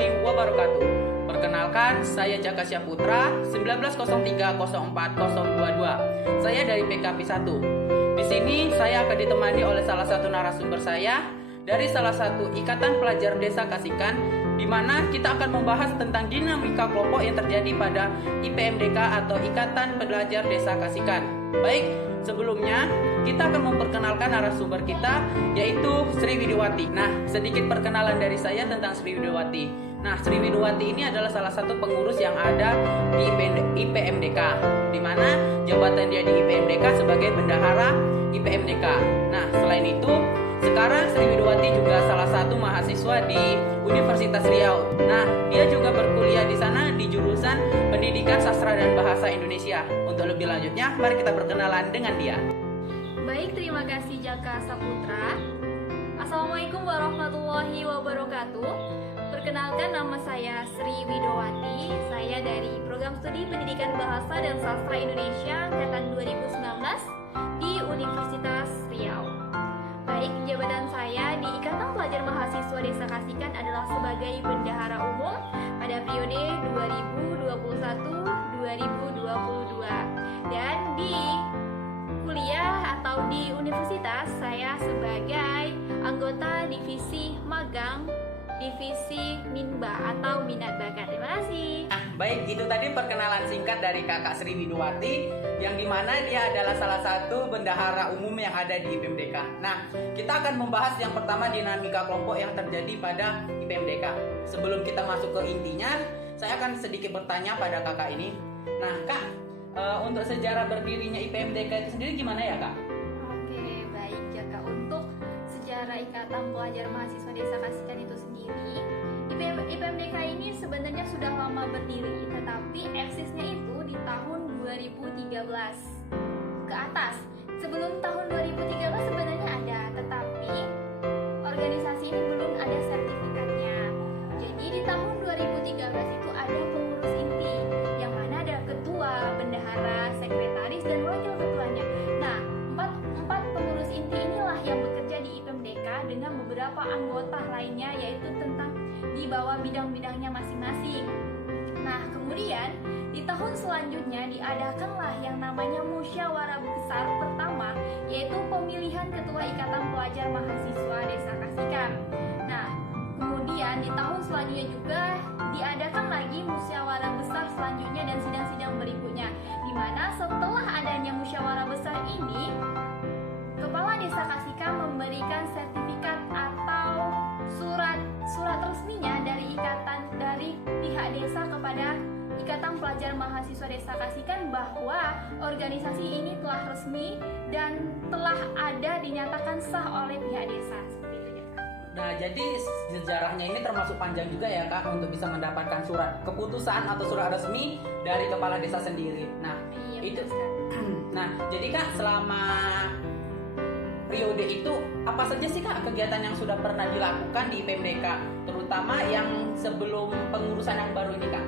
warahmatullahi wabarakatuh. Perkenalkan, saya Jaka Syaputra, 1903040022. Saya dari PKP 1. Di sini saya akan ditemani oleh salah satu narasumber saya dari salah satu Ikatan Pelajar Desa Kasikan, di mana kita akan membahas tentang dinamika kelompok yang terjadi pada IPMDK atau Ikatan Pelajar Desa Kasikan. Baik, sebelumnya kita akan memperkenalkan narasumber kita, yaitu Sri Widiwati. Nah, sedikit perkenalan dari saya tentang Sri Widiwati. Nah, Sri Widiwati ini adalah salah satu pengurus yang ada di IPMDK, di mana jabatan dia di IPMDK sebagai bendahara IPMDK. Nah, selain itu, sekarang Sri Widiwati juga salah satu mahasiswa di Universitas Riau. Nah, dia juga berkuliah di sana di jurusan Pendidikan Sastra dan Bahasa Indonesia. Untuk lebih lanjutnya, mari kita berkenalan dengan dia. Baik, terima kasih Jaka Saputra. Assalamualaikum warahmatullahi wabarakatuh. Perkenalkan, nama saya Sri Widiwati. Saya dari Program Studi Pendidikan Bahasa dan Sastra Indonesia angkatan 2019 di Universitas Riau. Baik, jabatan saya di Ikatan Pelajar Mahasiswa Desa Kasikan adalah sebagai bendahara umum pada periode 2021-2022. Dan di kuliah atau di universitas, saya sebagai anggota divisi magang, divisi Minba atau minat bakat. Terima kasih. Baik, itu tadi perkenalan singkat dari Kakak Sri Widiwati, yang dimana dia adalah salah satu bendahara umum yang ada di IPMDK. Nah, kita akan membahas yang pertama dinamika kelompok yang terjadi pada IPMDK. Sebelum kita masuk ke intinya, saya akan sedikit bertanya pada kakak ini. Nah, Kak, untuk sejarah berdirinya IPMDK itu sendiri gimana ya, Kak? Oke, baik Jaka. Untuk sejarah Ikatan Pelajar Mahasiswa Desa Kasikan itu sendiri, IPMDK ini sebenarnya sudah lama berdiri, tetapi eksisnya itu di tahun 2013 ke atas. Sebelum tahun 2013 sebenarnya ada, tetapi organisasi ini belum ada sertifikatnya. Jadi di tahun 2013 itu ada pengurus inti, yang mana ada ketua, bendahara, sekretaris, dan wakil ketuanya. Nah, empat pengurus inti inilah yang bekerja di IPMDK dengan beberapa anggota lainnya, yaitu tentang di bawah bidang-bidangnya masing-masing. Nah, kemudian di tahun selanjutnya diadakanlah yang namanya musyawarah besar pertama, yaitu pemilihan ketua Ikatan Pelajar Mahasiswa Desa Kasikan. Nah, kemudian di tahun selanjutnya juga diadakan lagi musyawarah besar selanjutnya dan sidang-sidang berikutnya, di mana setelah adanya musyawarah besar ini, Kepala Desa Kasikan memberikan sertifikat atau surat resminya dari pihak desa kepada Ikatan Pelajar Mahasiswa Desa Kasikan bahwa organisasi ini telah resmi dan telah ada dinyatakan sah oleh pihak desa. Seperti itu ya, Kak. Nah, jadi sejarahnya ini termasuk panjang juga ya, Kak, untuk bisa mendapatkan surat keputusan atau surat resmi dari kepala desa sendiri. Nah, Iya, itu. betul sekali. Nah, jadi Kak, selama periode itu apa saja sih, Kak, kegiatan yang sudah pernah dilakukan di IPMDK, terutama yang sebelum pengurusan yang baru ini, Kak?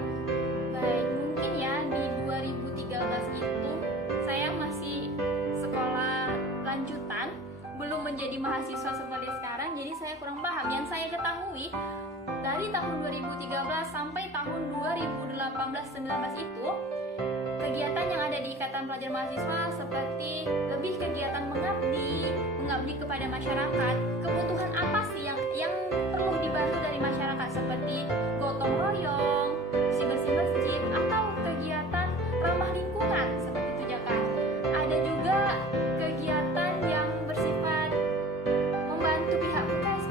Baik, mungkin ya di 2013 itu saya masih sekolah lanjutan, belum menjadi mahasiswa seperti sekarang, jadi saya kurang paham. Yang saya ketahui dari tahun 2013 sampai tahun 2018-19 itu kegiatan yang ada di Ikatan Pelajar Mahasiswa seperti lebih kegiatan mengabdi kepada masyarakat. Kebutuhan apa sih yang perlu dibantu dari masyarakat, seperti gotong royong, bersih-bersih masjid, atau kegiatan ramah lingkungan seperti itu, Jaka. Ada juga kegiatan yang bersifat membantu pihak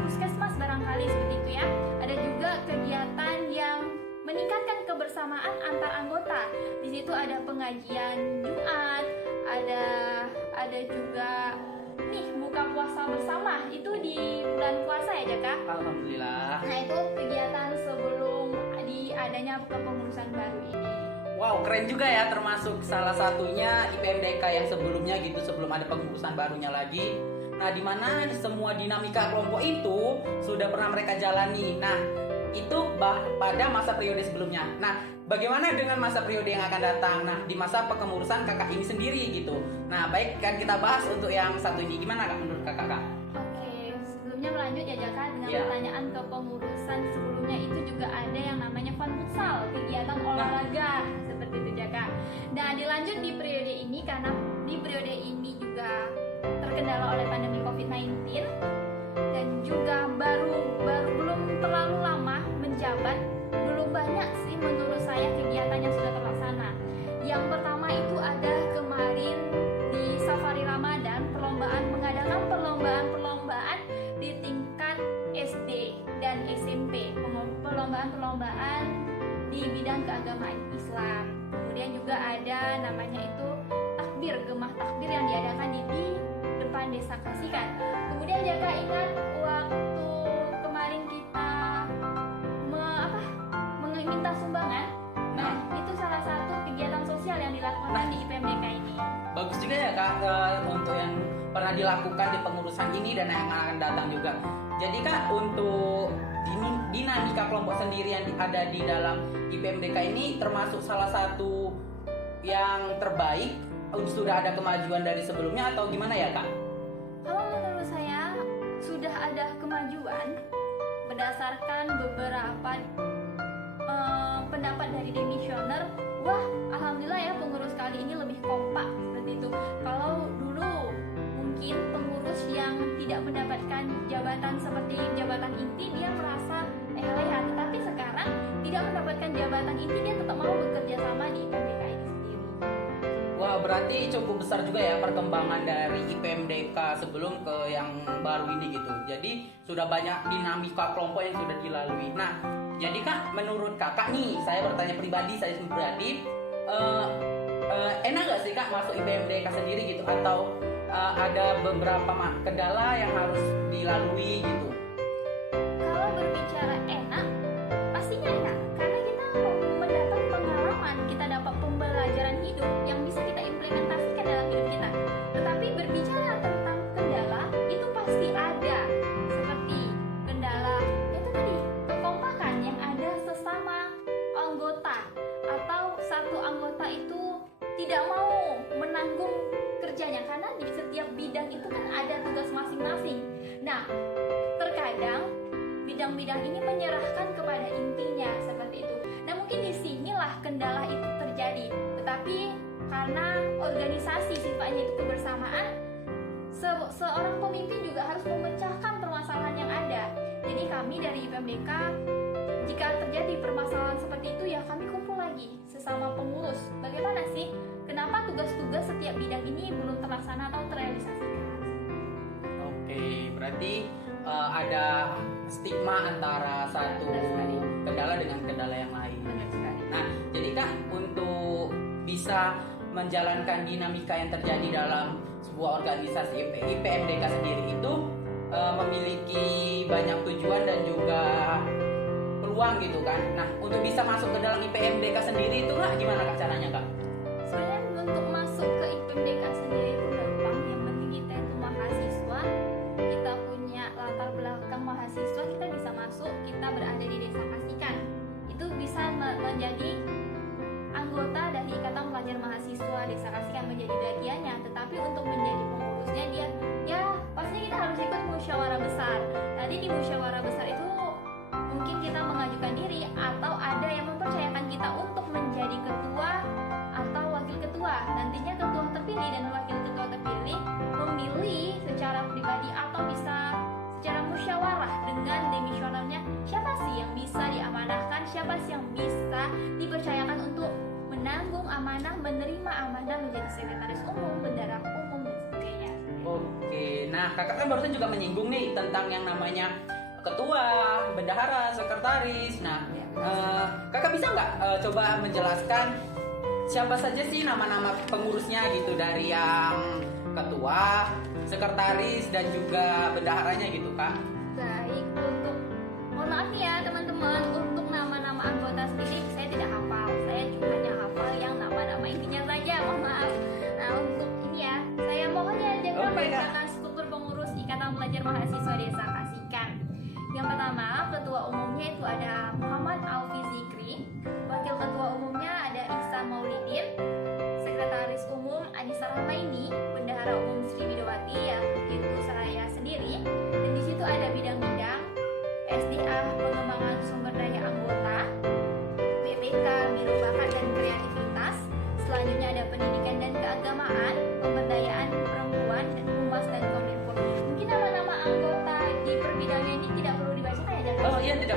puskesmas barangkali seperti itu ya. Ada juga kegiatan yang meningkatkan kebersamaan antar anggota. Di situ ada pengajian Jumat, ada juga buka puasa bersama, itu di bulan puasa ya, Jaka. Alhamdulillah. Nah, itu kegiatan sebelum adanya kepengurusan baru ini. Wow, keren juga ya, termasuk salah satunya IPMDK yang sebelumnya gitu, sebelum ada pengurusan barunya lagi. Nah, di mana semua dinamika kelompok itu sudah pernah mereka jalani. Nah, itu pada masa periode sebelumnya. Nah, bagaimana dengan masa periode yang akan datang? Nah, di masa kepengurusan kakak ini sendiri gitu. Nah, baik, kan kita bahas untuk yang satu ini. Gimana, Kak, menurut kakak? Oke, sebelumnya sebelumnya melanjut ya Jaka dengan Iya. pertanyaan kepengurusan sebelumnya itu juga ada yang namanya fun futsal, kegiatan olahraga seperti itu Jaka. Nah dilanjut di periode ini karena di periode ini juga terkendala oleh pandemi COVID-19 dan juga baru belum terlalu lama menjabat, belum banyak sih menurut saya kegiatan yang sudah terlaksana. Yang pertama itu ada kemarin di Safari Ramadan mengadakan perlombaan di tingkat SD dan SMP, perlombaan di bidang keagamaan Islam. Kemudian juga ada namanya itu gemah takbir yang diadakan di depan desa Kasikan. Kemudian Jaka ingat waktu kemarin kita meminta sumbangan. Nah, itu salah satu kegiatan sosial yang dilakukan di IPMDK ini. Bagus juga ya Kak, untuk yang pernah dilakukan di pengurusan ini dan yang akan datang juga. Jadi Kak, untuk dinamika kelompok sendiri yang ada di dalam IPMDK ini termasuk salah satu yang terbaik. Sudah ada kemajuan dari sebelumnya atau gimana ya Kak? Kalau menurut saya sudah ada kemajuan berdasarkan beberapa pendapat dari demisioner. Wah, alhamdulillah ya pengurus kali ini lebih kompak seperti itu. Kalau dulu mungkin pengurus yang tidak mendapatkan jabatan seperti jabatan inti dia merasa leha-leha, tetapi sekarang tidak mendapatkan jabatan inti dia tetap mau bekerja sama di IPMDK ini sendiri. Wah, berarti cukup besar juga ya perkembangan dari IPMDK sebelum ke yang baru ini gitu. Jadi sudah banyak dinamika kelompok yang sudah dilalui. Nah, jadi Kak, menurut Kakak nih, saya bertanya pribadi, enak gak sih Kak masuk IPMDK sendiri gitu? Atau ada beberapa kendala yang harus dilalui gitu? Kalau berbicara enak, pastinya enak karena kita mendapat pengalaman, kita dapat pembelajaran hidup yang bisa kita implementasikan dalam hidup kita. Tetapi berbicara tentang kendala, itu pasti ada. Seperti kendala itu tadi, kekompakan yang ada sesama anggota, atau satu anggota itu tidak mau menanggung kerjanya karena di setiap bidang itu kan ada tugas masing-masing. Nah, terkadang bidang-bidang ini menyerahkan kepada intinya seperti itu. Nah, mungkin disinilah kendala itu terjadi. Tetapi karena organisasi sifatnya itu kebersamaan, seorang pemimpin juga harus memecahkan permasalahan yang ada. Jadi kami dari IPMDK, jika terjadi permasalahan seperti itu ya kami kumpul lagi sesama pengurus. Bagaimana sih? Kenapa tugas-tugas setiap bidang ini belum terlaksana atau terrealisasikan? Oke, berarti ada stigma antara satu kendala dengan kendala yang lain. Benar sekali. Nah, jadi Kak, untuk bisa menjalankan dinamika yang terjadi dalam sebuah organisasi IPMDK sendiri itu memiliki banyak tujuan dan juga peluang gitu kan. Nah, untuk bisa masuk ke dalam IPMDK sendiri itu Kak, gimana Kak caranya Kak? Sebenarnya untuk masuk ke IPMDK sendiri itu gampang. Yang penting kita itu mahasiswa, kita punya latar belakang mahasiswa, kita bisa masuk, kita berada di desa Kasikan. Itu bisa menjadi anggota dari Ikatan Pelajar Mahasiswa Desa Kasikan, menjadi bagiannya. Tetapi untuk menjadi pengurusnya dia, ya pastinya kita harus ikut musyawarah besar. Tadi di musyawarah besar itu mungkin kita mengajukan diri atau ada yang mempercayakan kita untuk menjadi ketua atau wakil ketua. Nantinya ketua terpilih dan wakil ketua terpilih memilih secara pribadi atau bisa secara musyawarah dengan demisionernya, siapa sih yang bisa diamanahkan, siapa sih yang bisa dipercayakan untuk menanggung amanah, menerima amanah menjadi sekretaris umum, bendahara umum dan sebagainya. Oke, nah Kakak kan barusan juga menyinggung nih tentang yang namanya ketua, bendahara, sekretaris. Nah, Kakak bisa nggak coba menjelaskan siapa saja sih nama-nama pengurusnya gitu, dari yang ketua, sekretaris dan juga bendaharanya gitu Kak? Baik, untuk mohon maaf nih ya teman-teman, untuk nama-nama anggota sendiri saya tidak hafal. Saya cuma hanya hafal yang nama-nama intinya saja, mohon maaf. Nah, untuk ini ya, saya mohon ya jangan membacakan struktur pengurus Ikatan Pelajar Mahasiswa Desa Kasikan. Yang pertama, ketua umumnya itu ada Muhammad Alfi Zikri, wakil ketua umumnya ada Ihsan Maulidin, sekretaris umum Anissa Rahmaini, bendahara umum Sri Widowati, yang itu saya sendiri, dan di situ ada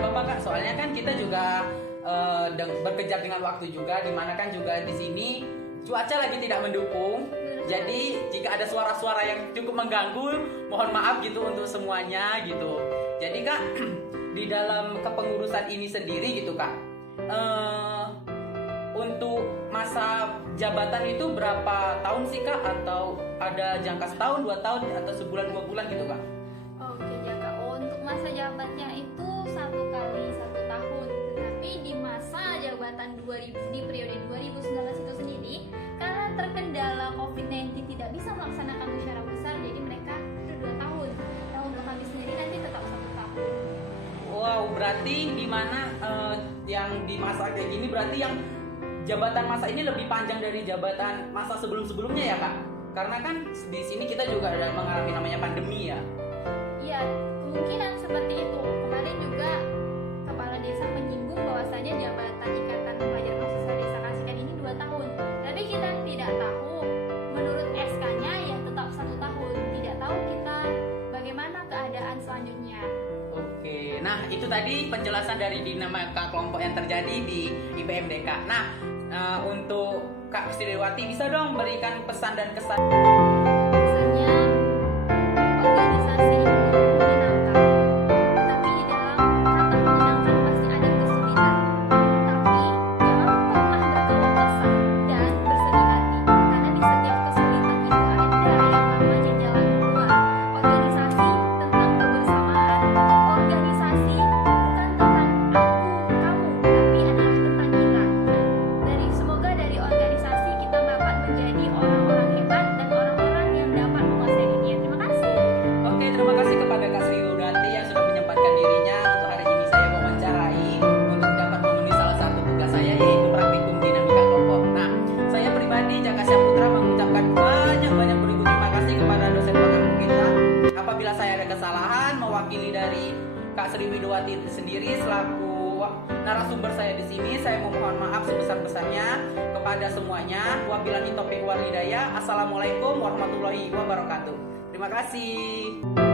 apa-apa Kak, soalnya kan kita juga berkejar dengan waktu juga, dimana kan juga di sini cuaca lagi tidak mendukung. Jadi jika ada suara-suara yang cukup mengganggu, mohon maaf gitu untuk semuanya gitu. Jadi Kak, di dalam kepengurusan ini sendiri gitu Kak, untuk masa jabatan itu berapa tahun sih Kak? Atau ada jangka setahun, 2 tahun, atau sebulan 2 bulan gitu Kak? Oke Jaka, untuk masa jabatannya itu 1 kali 1 tahun. Tetapi di masa jabatan di periode 2019 itu sendiri, karena terkendala COVID-19 tidak bisa melaksanakan secara besar, jadi mereka itu 2 tahun. Nah untuk kami sendiri nanti tetap 1 tahun. Wow, berarti di mana yang di masa kayak gini berarti yang jabatan masa ini lebih panjang dari jabatan masa sebelum-sebelumnya ya Kak? Karena kan di sini kita juga ada mengalami namanya pandemi ya. Iya, kemungkinan seperti itu. Kemarin juga kepala desa menyinggung bahwasanya jabatan ikatan pelajar mahasiswa desa Kasikan ini 2 tahun. Tapi kita tidak tahu, menurut SK-nya ya tetap 1 tahun. Tidak tahu kita bagaimana keadaan selanjutnya. Oke, nah itu tadi penjelasan dari dinamika kelompok yang terjadi di IPMDK. Nah, untuk Kak Sriwati bisa dong berikan pesan dan kesan. Misalnya, organisasi itu menyenangkan, tetapi di dalam kata menyenangkan pasti ada kesulitan. Tapi jangan pernah berkeluh kesah dan bersedih hati, karena di setiap kesulitan itu ada yang namanya jalan keluar. Organisasi tentang kebersamaan. Organisasi bukan tentang aku, kamu, tapi adalah tentang kita. Semoga dari organisasi kita dapat menjadi orang-orang hebat dan orang-orang yang dapat menguasai dunia. Terima kasih. Oke, terima kasih kepada Kak Sriwati yang sudah menyempatkan dirinya untuk hari ini saya wawancarai untuk dapat memenuhi salah satu tugas saya, yaitu praktikum dinamika kelompok. Nah, saya pribadi Jaka Syaputra mengucapkan banyak beribu terima kasih kepada dosen pengajar kita. Apabila saya ada kesalahan mewakili dari Kak Sriwati sendiri selaku narasumber saya di sini, saya memohon maaf sebesar-besarnya kepada semuanya. Wabillahi taufiq wal hidayah. Assalamualaikum warahmatullahi wabarakatuh. Terima kasih.